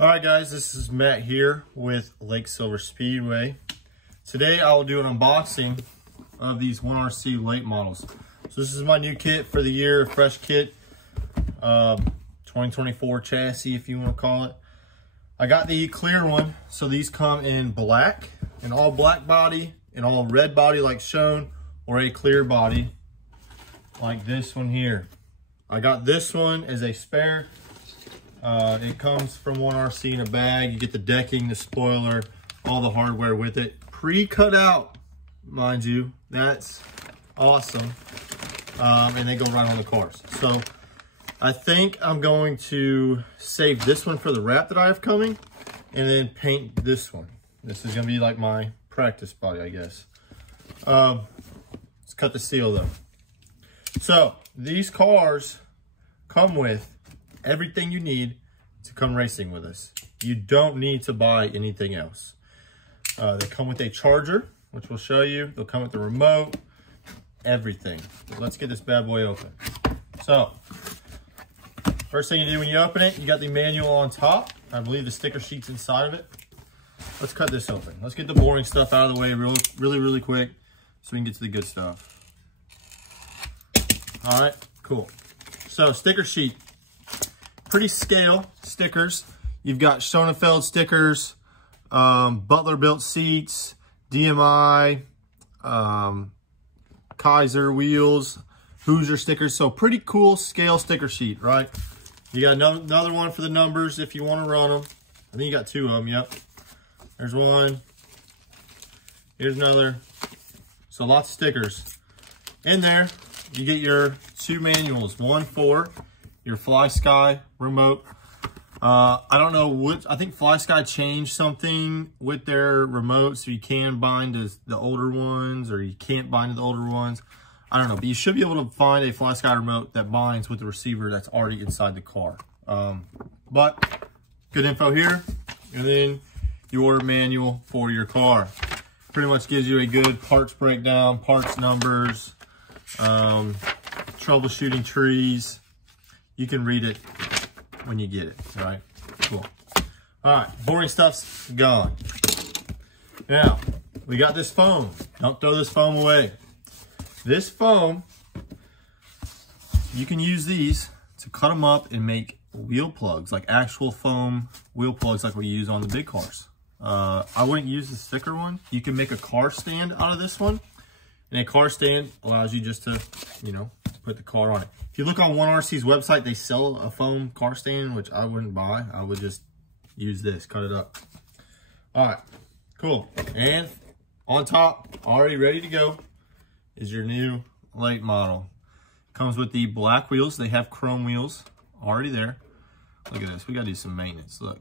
All right, guys, this is Matt here with Lake Silver Speedway. Today I will do an unboxing of these 1RC late models. So this is my new kit for the year, a fresh kit, 2024 chassis, if you want to call it. I got the clear one, so these come in black, an all black body, an all red body like shown, or a clear body like this one here. I got this one as a spare. It comes from 1RC in a bag. You get the decking, the spoiler, all the hardware with it. Pre-cut out, mind you. That's awesome. And they go right on the cars. So I think I'm going to save this one for the wrap that I have coming and then paint this one. This is going to be like my practice body, I guess. Let's cut the seal though. So these cars come with everything you need to come racing with us. You don't need to buy anything else. They come with a charger, which we'll show you. They'll come with the remote, everything. Let's get this bad boy open. So, first thing you do when you open it, you got the manual on top. I believe the sticker sheet's inside of it. Let's cut this open. Let's get the boring stuff out of the way really quick so we can get to the good stuff. All right, cool. So, sticker sheet. Pretty scale stickers. You've got Schoenfeld stickers, Butler built seats, DMI, Kaiser wheels, Hoosier stickers. So pretty cool scale sticker sheet, right? You got another one for the numbers if you want to run them. I think you got two of them, yep. There's one. Here's another. So lots of stickers. In there, you get your two manuals. One for your Fly Sky remote. I don't know what, I think Fly Sky changed something with their remote, so you can bind to the older ones or you can't bind to the older ones. I don't know, but you should be able to find a Fly Sky remote that binds with the receiver that's already inside the car. But good info here. And then your manual for your car. Pretty much gives you a good parts breakdown, parts numbers, troubleshooting trees. You can read it when you get it, all right? Cool. All right, boring stuff's gone. Now, we got this foam. Don't throw this foam away. This foam, you can use these to cut them up and make wheel plugs, like actual foam wheel plugs like we use on the big cars. I wouldn't use the sticker one. You can make a car stand out of this one. And a car stand allows you just to, you know, put the car on it. If you look on 1RC's website, they sell a foam car stand, which I wouldn't buy. I would just use this, cut it up. All right, cool. And on top, already ready to go, is your new late model. Comes with the black wheels. They have chrome wheels already there. Look at this, we gotta do some maintenance. Look,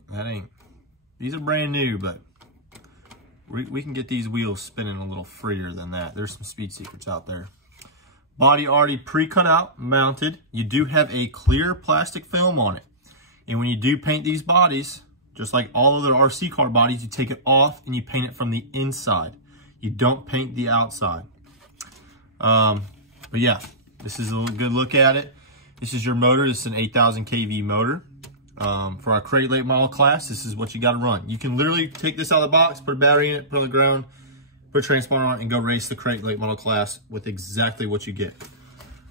these are brand new, but we can get these wheels spinning a little freer than that. There's some speed secrets out there. Body already pre-cut out, mounted. You do have a clear plastic film on it. And when you do paint these bodies, just like all other RC car bodies, you take it off and you paint it from the inside. You don't paint the outside. But yeah, this is a good look at it. This is your motor. This is an 8,000 kV motor. For our crate late model class, this is what you got to run. You can literally take this out of the box, put a battery in it, put it on the ground, put a transponder on it, and go race the crate late model class with exactly what you get.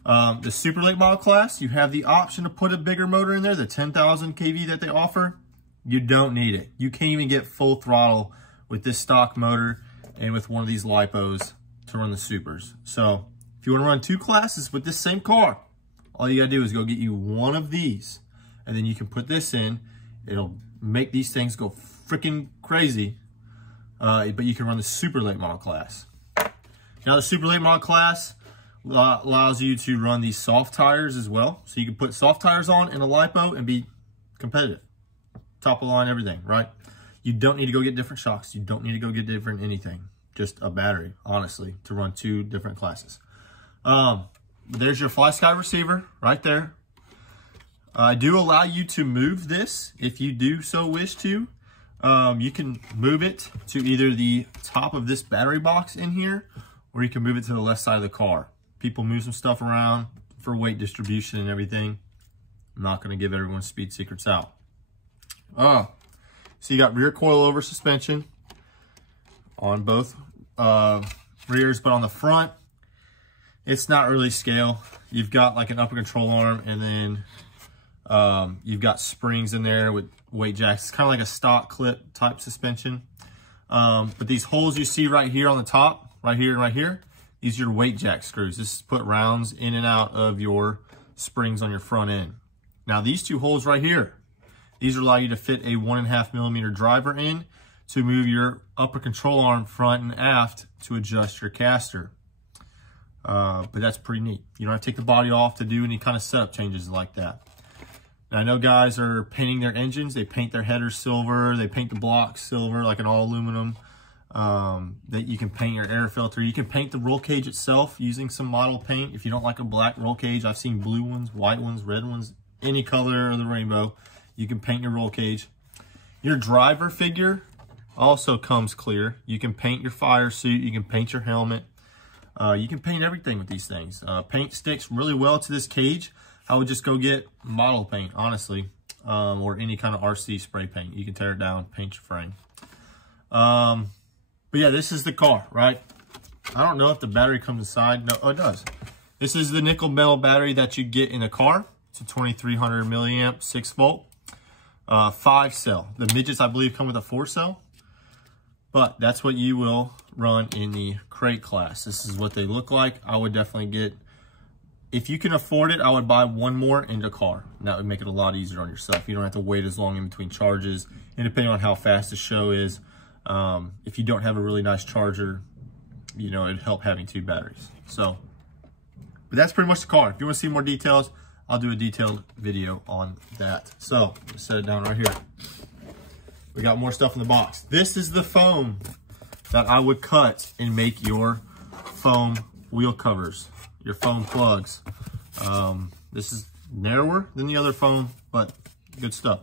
The super late model class, you have the option to put a bigger motor in there, the 10,000 kV that they offer. You don't need it. You can't even get full throttle with this stock motor and with one of these lipos to run the supers. So if you want to run two classes with this same car, all you got to do is go get you one of these. And then you can put this in. It'll make these things go freaking crazy. But you can run the super late model class. Now the super late model class allows you to run these soft tires as well. So you can put soft tires on in a lipo and be competitive. Top of the line, everything, right? You don't need to go get different shocks. You don't need to go get different anything. Just a battery, honestly, to run two different classes. There's your Fly Sky receiver right there. I do allow you to move this if you do so wish to. You can move it to either the top of this battery box in here, or you can move it to the left side of the car. People move some stuff around for weight distribution and everything. I'm not going to give everyone speed secrets out. So you got rear coilover suspension on both rears, but on the front, it's not really scale. You've got like an upper control arm, and then you've got springs in there with weight jacks. It's kind of like a stock clip type suspension. But these holes you see right here on the top, right here and right here, these are your weight jack screws. This is put rounds in and out of your springs on your front end. Now these two holes right here, these allow you to fit a 1.5 millimeter driver in to move your upper control arm front and aft to adjust your caster. But that's pretty neat. You don't have to take the body off to do any kind of setup changes like that. Now, I know guys are painting their engines. They paint their headers silver. They paint the blocks silver, like an all aluminum. That you can paint your air filter. You can paint the roll cage itself using some model paint. If you don't like a black roll cage, I've seen blue ones, white ones, red ones, any color of the rainbow. You can paint your roll cage. Your driver figure also comes clear. You can paint your fire suit. You can paint your helmet. You can paint everything with these things. Paint sticks really well to this cage. I would just go get model paint, honestly, or any kind of RC spray paint. You can tear it down, paint your frame. But yeah, this is the car, right? I don't know if the battery comes inside. No, oh, it does. This is the nickel metal battery that you get in a car. It's a 2300 milliamp, 6 volt, 5 cell. The midgets, I believe, come with a 4 cell. But that's what you will run in the crate class. This is what they look like. I would definitely get, if you can afford it, I would buy one more in the car. And that would make it a lot easier on yourself. You don't have to wait as long in between charges. And depending on how fast the show is, if you don't have a really nice charger, you know, it'd help having 2 batteries. So, but that's pretty much the car. If you want to see more details, I'll do a detailed video on that. So, set it down right here. We got more stuff in the box. This is the foam that I would cut and make your foam wheel covers, your foam plugs. This is narrower than the other foam, but good stuff.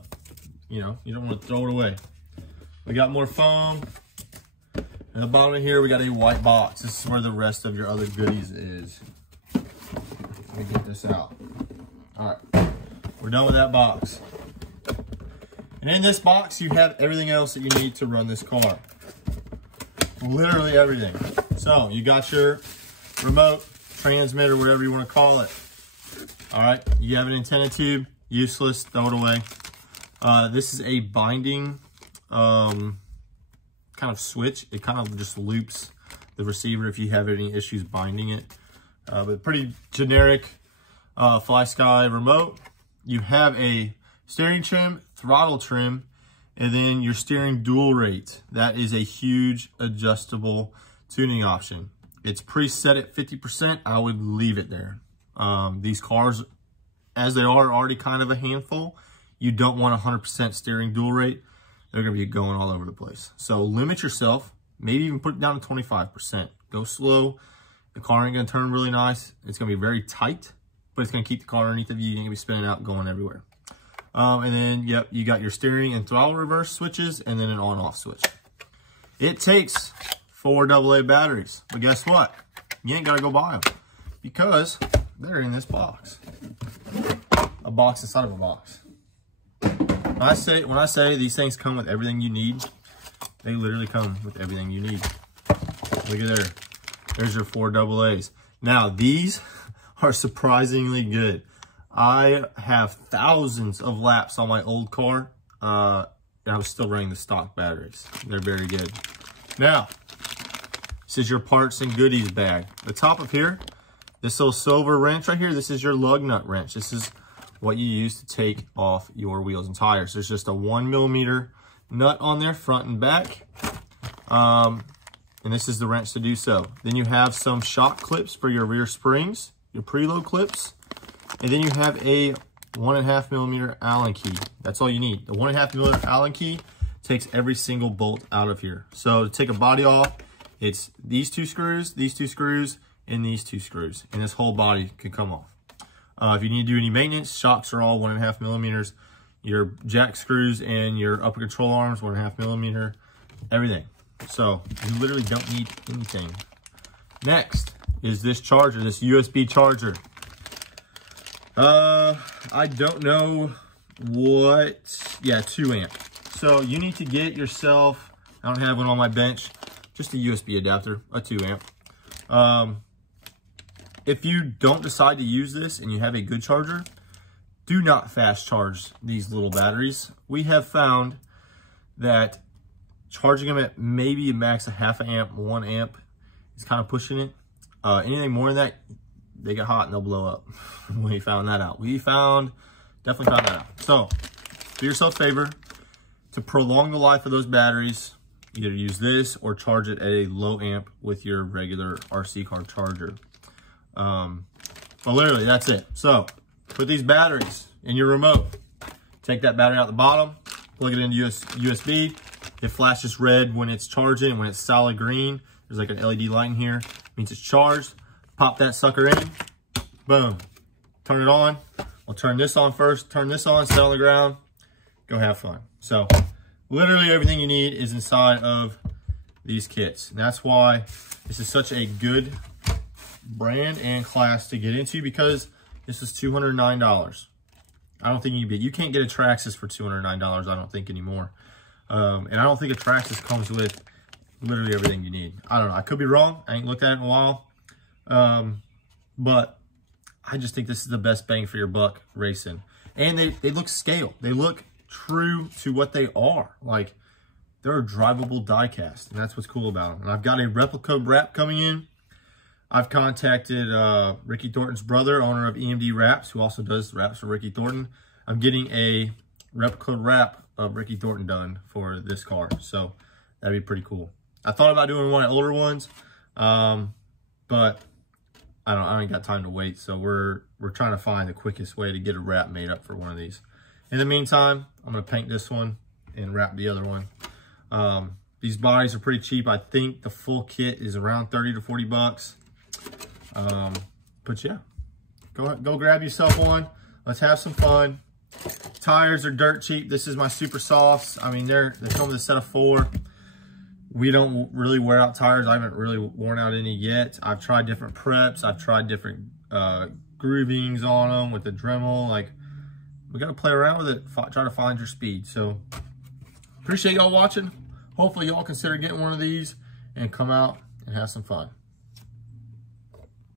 You know, you don't want to throw it away. We got more foam. At the bottom of here, we got a white box. This is where the rest of your other goodies is. Let me get this out. All right, we're done with that box. And in this box, you have everything else that you need to run this car. Literally everything. So you got your remote, transmitter, whatever you want to call it. All right, you have an antenna tube, useless, throw it away. This is a binding kind of switch. It kind of just loops the receiver if you have any issues binding it. But pretty generic Fly Sky remote. You have a steering trim, throttle trim, and then your steering dual rate. That is a huge adjustable tuning option. It's preset at 50%. I would leave it there. These cars, as they are already kind of a handful, you don't want 100% steering dual rate. They're going to be going all over the place. So limit yourself. Maybe even put it down to 25%. Go slow. The car ain't going to turn really nice. It's going to be very tight, but it's going to keep the car underneath of you. You're going to be spinning out, going everywhere. And then, yep, you got your steering and throttle reverse switches, and then an on-off switch. It takes 4 AA batteries, but guess what? You ain't got to go buy them because they're in this box. A box inside of a box. When I say these things come with everything you need, they literally come with everything you need. Look at there. There's your 4 AA's. Now, these are surprisingly good. I have thousands of laps on my old car, and I'm still running the stock batteries. They're very good. Now, this is your parts and goodies bag. The top of here, this little silver wrench right here, this is your lug nut wrench. This is what you use to take off your wheels and tires. There's just a 1 millimeter nut on there, front and back. And this is the wrench to do so. Then you have some shock clips for your rear springs, your preload clips. And then you have a 1.5 millimeter Allen key. That's all you need. The 1.5 millimeter Allen key takes every single bolt out of here. So to take a body off, it's these 2 screws, and these 2 screws. And this whole body can come off. If you need to do any maintenance, shocks are all 1.5 millimeters. Your jack screws and your upper control arms, 1.5 millimeter, everything. So you literally don't need anything. Next is this charger, this USB charger. I don't know what, yeah, 2 amp. So you need to get yourself, I don't have one on my bench, just a USB adapter, a 2 amp. If you don't decide to use this and you have a good charger, do not fast charge these little batteries. We have found that charging them at maybe a max of half an amp, 1 amp is kind of pushing it. Anything more than that, they get hot and they'll blow up. We found that out. Definitely found that out. So do yourself a favor to prolong the life of those batteries. Either use this or charge it at a low amp with your regular RC car charger. But literally, that's it. So put these batteries in your remote. Take that battery out the bottom, plug it into USB. It flashes red when it's charging, and when it's solid green, there's like an LED light in here. It means it's charged. Pop that sucker in. Boom. Turn it on. I'll turn this on first. Turn this on, set on the ground. Go have fun. So literally everything you need is inside of these kits. And that's why this is such a good brand and class to get into, because this is $209. I don't think you can't get a Traxxas for $209, I don't think, anymore. And I don't think a Traxxas comes with literally everything you need. I don't know. I could be wrong. I ain't looked at it in a while. But I just think this is the best bang for your buck racing. And they look scale. They look true to what they are. Like, they're a drivable diecast, and that's what's cool about them. And I've got a replica wrap coming in. I've contacted Ricky Thornton's brother, owner of EMD Wraps, who also does wraps for Ricky Thornton. I'm getting a replica wrap of Ricky Thornton done for this car, so that'd be pretty cool. I thought about doing one of the older ones, but I ain't got time to wait, so we're trying to find the quickest way to get a wrap made up for one of these. In the meantime, I'm gonna paint this one and wrap the other one. These bodies are pretty cheap. I think the full kit is around 30 to 40 bucks. But yeah, go grab yourself one. Let's have some fun. Tires are dirt cheap. This is my super softs. I mean, they come with a set of 4. We don't really wear out tires. I haven't really worn out any yet. I've tried different preps. I've tried different groovings on them with the Dremel. Like, we got to play around with it, try to find your speed. So appreciate y'all watching. Hopefully y'all consider getting one of these and come out and have some fun.